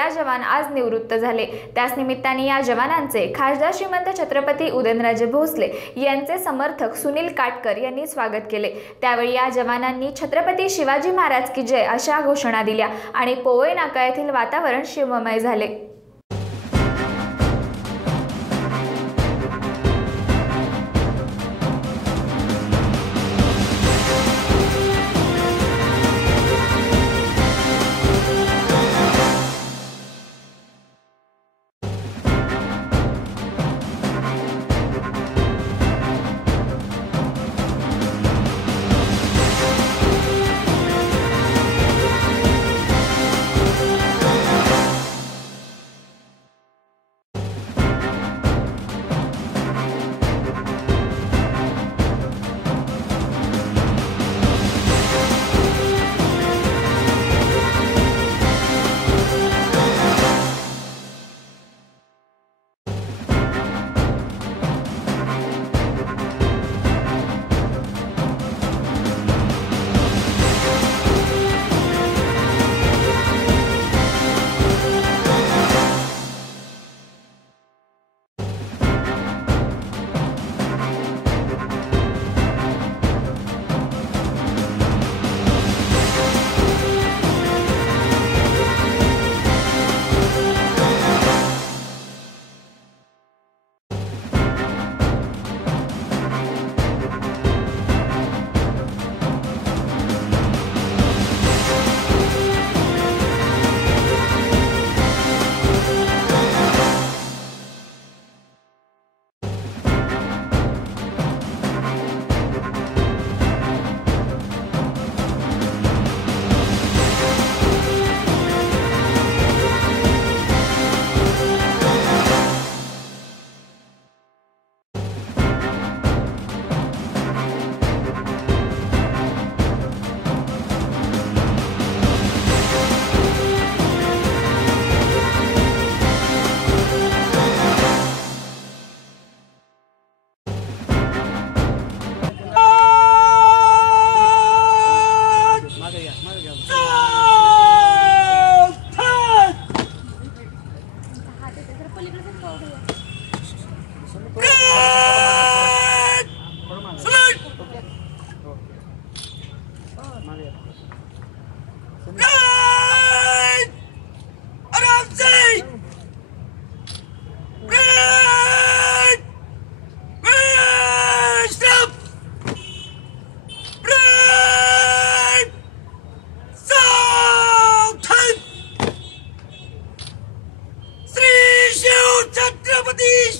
13 जवान आज निवृत्त झाले। त्याच निमित्ताने या जवानांचे खासदार श्रीमंत छत्रपती उदयनराजे भोसले यांचे समर्थक सुनील काटकर यांनी स्वागत केले। त्यावेळी या जवानांनी छत्रपती शिवाजी महाराज की जय अशा घोषणा दिल्या आणि पोवई नाका येथील वातावरण शिवमय झाले।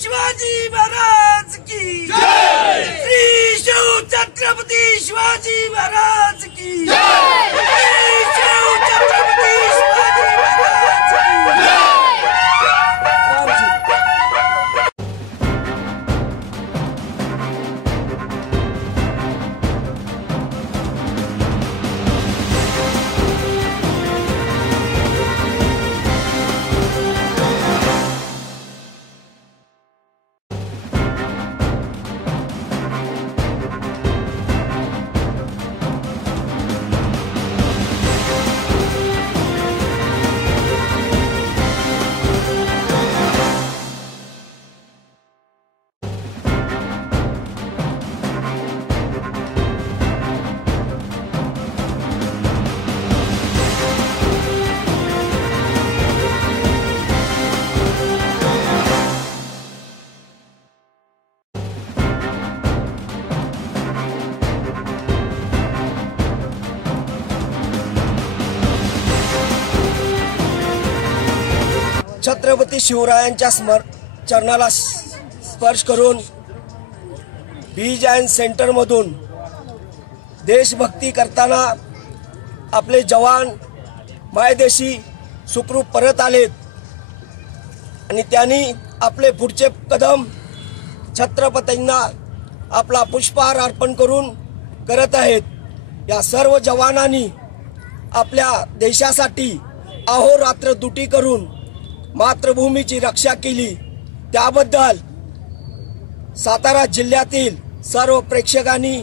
शिवाजी महाराज की जय। श्री शिव छत्रपती शिवाजी महाराज की जय। श्री शिव छत्रपती शिवाजी महाराज की जय। छत्रपती शिवरायांच्या चरणाला स्पर्श करून बीज अँड सेंटर मधून देशभक्ती करताना आपले जवान मायदेशी सुखरूप परत आलेत आणि त्यांनी आपले पुढचे कदम छत्रपतींना आपला पुष्पहार अर्पण करून करत आहेत। या सर्व जवानांनी आपल्या देशासाठी अहोरात्र दुटी करून मातृभूमीची रक्षा केली, त्याबद्दल सातारा जिल्ह्यातील सर्व प्रेक्षकांनी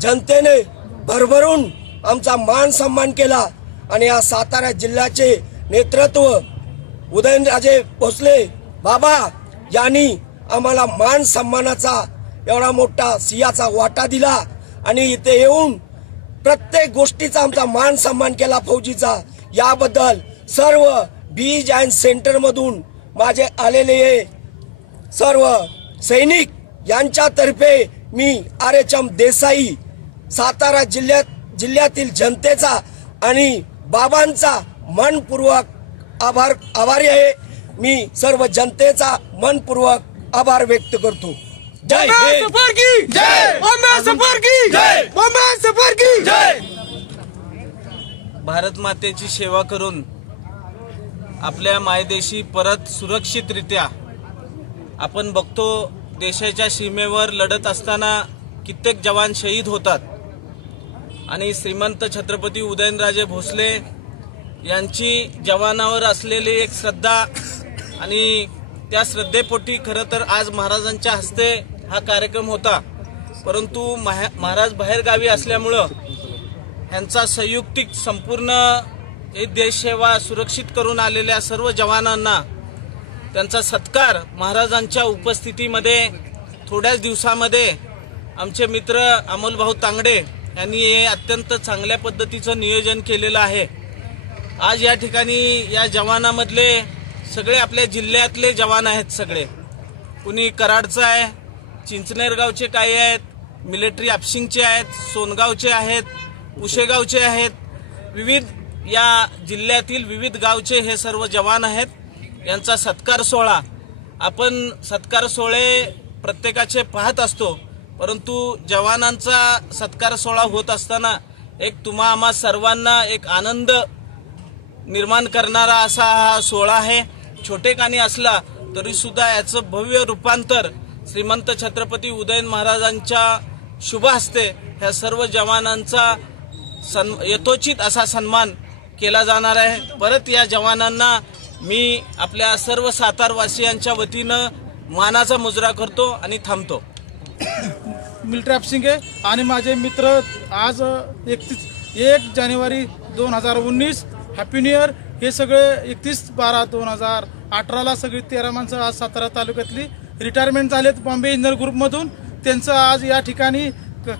जनतेने भरभरून आमचा मान सन्मान केला आणि या सातारा जिल्ह्याचे नेतृत्व उदयनराजे भोसले बाबा यांनी आम्हाला मान सन्मानाचा एवढा मोठा सिंहाचा वाटा दिला आणि इथे येऊन प्रत्येक गोष्टीचा आमचा मान सन्मान केला फौजीचा। याबद्दल सर्व बीज अँड सेंटर मधून माझे आलेले सर्व सैनिक यांच्यातर्फे मी आर.एच.एम. देसाई सातारा जिल्ह्यातील जनतेचा आणि बाबांचा मनपूर्वक आभारी आहे। मी सर्व जनतेचा मनपूर्वक आभार व्यक्त करतो। जय हिंद। भारत मातेची सेवा करून आपल्या मायदेशी परत सुरक्षितरित्या आपण बघतो, देशाच्या सीमेवर लढत असताना कित्येक जवान शहीद होतात आणि श्रीमंत छत्रपती उदयनराजे भोसले यांची जवानावर असलेली एक श्रद्धा आणि त्या श्रद्धेपोटी खरं तर आज महाराजांच्या हस्ते हा कार्यक्रम होता, परंतु महाराज बाहेरगावी असल्यामुळं यांचा संयुक्तिक संपूर्ण देशसेवा सुरक्षित करून आलेल्या सर्व जवानांना त्यांचा सत्कार महाराजांच्या उपस्थितीमध्ये थोड्याच दिवसामध्ये आमचे मित्र अमोल भाऊ तांगडे यांनी हे अत्यंत चांगल्या पद्धतीचं नियोजन केलेलं आहे। आज या ठिकाणी या जवानामधले सगळे आपल्या जिल्ह्यातले जवान आहेत, सगळे कुणी कराडचं आहे, चिंचनेर गावचे काही आहेत, मिलिटरी हापसिंगचे आहेत, सोनगावचे आहेत, उशेगावचे आहेत, विविध या जिल्ह्यातील विविध गावचे हे सर्व जवान आहेत। यांचा सत्कार सोहळा आपण सत्कार सोहळे प्रत्येकाचे पाहत असतो, परंतु जवानांचा सत्कार सोहळा होत असताना एक तुम्हा आम्हा सर्वांना एक आनंद निर्माण करणारा असा हा सोहळा आहे। छोटेखानी असला तरी सुद्धा याचं भव्य रूपांतर श्रीमंत छत्रपती उदयन महाराजांच्या शुभ हस्ते ह्या सर्व जवानांचा यथोचित असा सन्मान केला जाणार आहे। परत या जवानांना मी आपल्या सर्व सातारवासियांच्या वतीनं मानाचा मुजरा करतो आणि थांबतो। मिलिटरी हापसिंग आणि माझे मित्र आज 1 जानेवारी 2019 हॅपी न्यू इयर हे सगळे 31/12/2018ला सगळी 13 माणसं आज सातारा तालुक्यातली रिटायरमेंट झालेत बॉम्बे इंजिनियर ग्रुपमधून। त्यांचं आज या ठिकाणी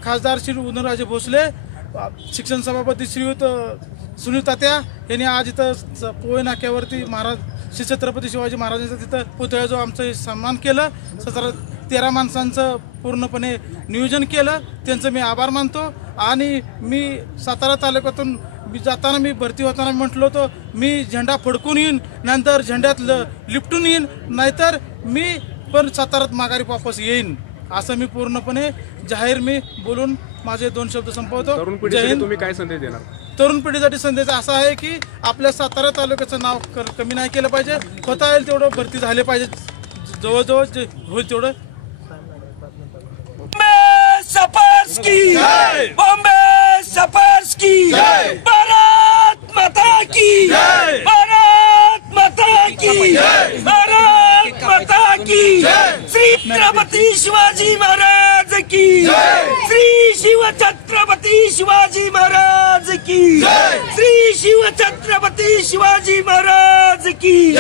खासदार श्री उदयनराजे भोसले, शिक्षण सभापती श्रीयुत सुनील तात्या यांनी आज इथं पोहे नाक्यावरती महाराज श्री छत्रपती शिवाजी महाराजांचा तिथं पुतळ्याजवळ आमचं सन्मान केलं। 13 माणसांचं पूर्णपणे नियोजन केलं, त्यांचं मी आभार मानतो। आणि मी सातारा तालुक्यातून जाताना मी भरती होताना म्हटलं होतं मी झेंडा फडकून येईन, नंतर झेंड्यात लिपटून येईन, नाहीतर मी पण सातारात माघारी वापस येईन, असं मी पूर्णपणे जाहीर मी बोलून माझे 2 शब्द संपवतो। जय हिंद। तुम्ही काय संदेश देणार? तरुण पिढीसाठी संदेश असा आहे की आपल्या सातारा तालुक्याचं नाव कमी नाही केलं पाहिजे, होता येईल तेवढं भरती झाले पाहिजे, जवळजवळ जे होईल तेवढं। बॉम्बे सफर्स की भारत माता की, भारत माता की, भारत माता की, श्री छत्रपती शिवाजी महाराज की, श्री शिव छत्रपती शिवाजी महाराज की, श्री शिव छत्रपती शिवाजी महाराज की।